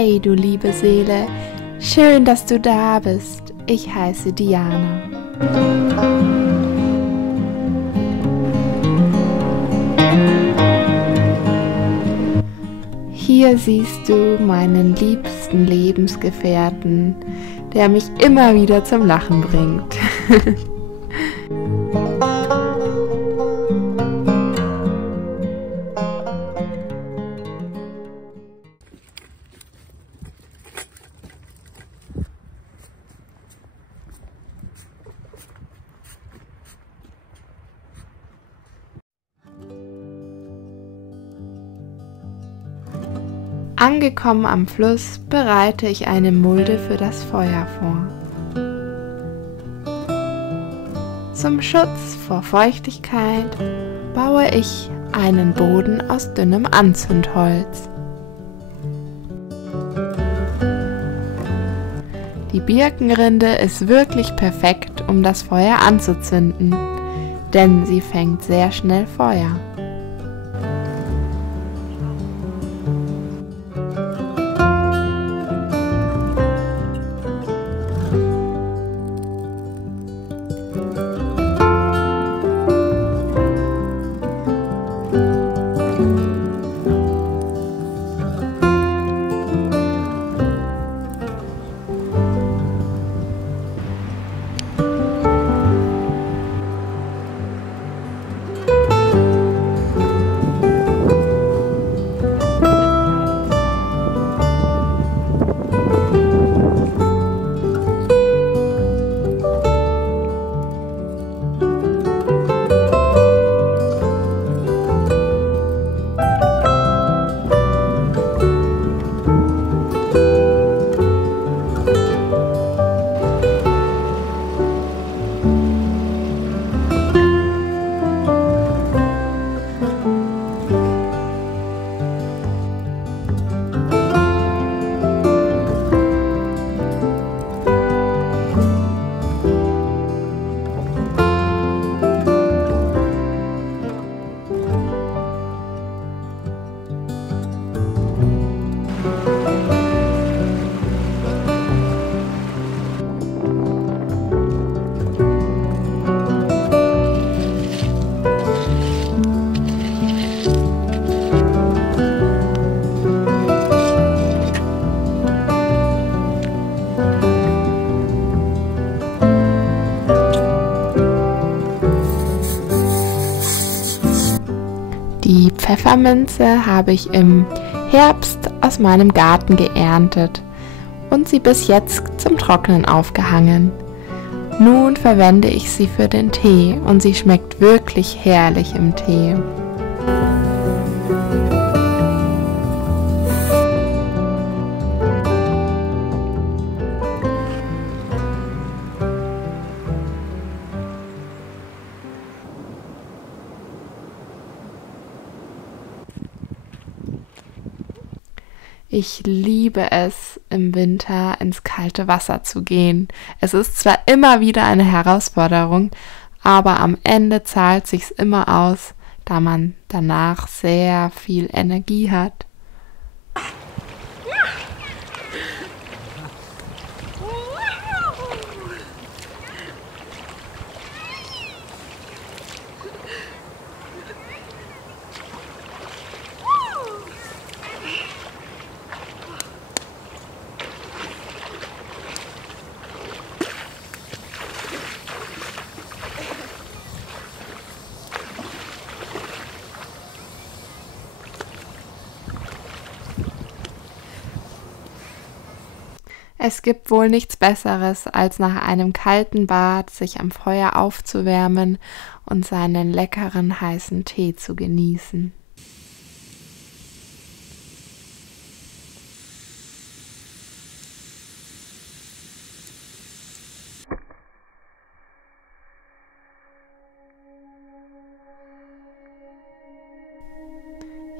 Hey, du liebe Seele, schön, dass du da bist. Ich heiße Diana. Hier siehst du meinen liebsten Lebensgefährten, der mich immer wieder zum Lachen bringt. Angekommen am Fluss bereite ich eine Mulde für das Feuer vor. Zum Schutz vor Feuchtigkeit baue ich einen Boden aus dünnem Anzündholz. Die Birkenrinde ist wirklich perfekt, um das Feuer anzuzünden, denn sie fängt sehr schnell Feuer. Die Pfefferminze habe ich im Herbst aus meinem Garten geerntet und sie bis jetzt zum Trocknen aufgehangen. Nun verwende ich sie für den Tee und sie schmeckt wirklich herrlich im Tee. Ich liebe es, im Winter ins kalte Wasser zu gehen. Es ist zwar immer wieder eine Herausforderung, aber am Ende zahlt sich's immer aus, da man danach sehr viel Energie hat. Es gibt wohl nichts Besseres, als nach einem kalten Bad sich am Feuer aufzuwärmen und seinen leckeren heißen Tee zu genießen.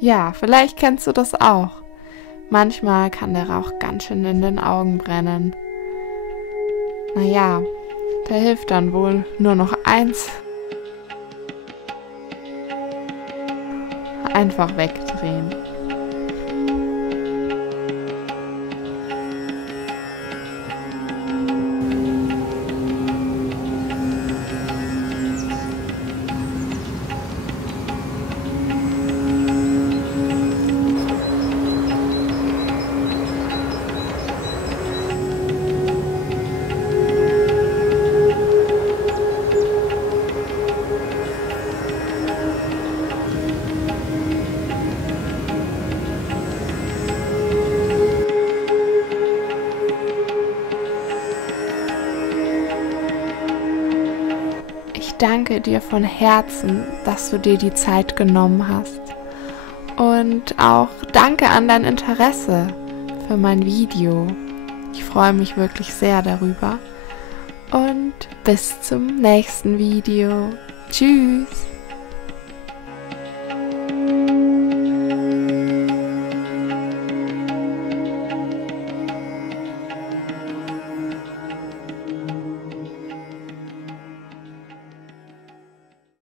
Ja, vielleicht kennst du das auch. Manchmal kann der Rauch ganz schön in den Augen brennen. Naja, da hilft dann wohl nur noch eins. Einfach wegdrehen. danke dir von Herzen, dass du dir die Zeit genommen hast. Und auch danke an dein Interesse für mein Video. Ich freue mich wirklich sehr darüber. Und bis zum nächsten Video. Tschüss!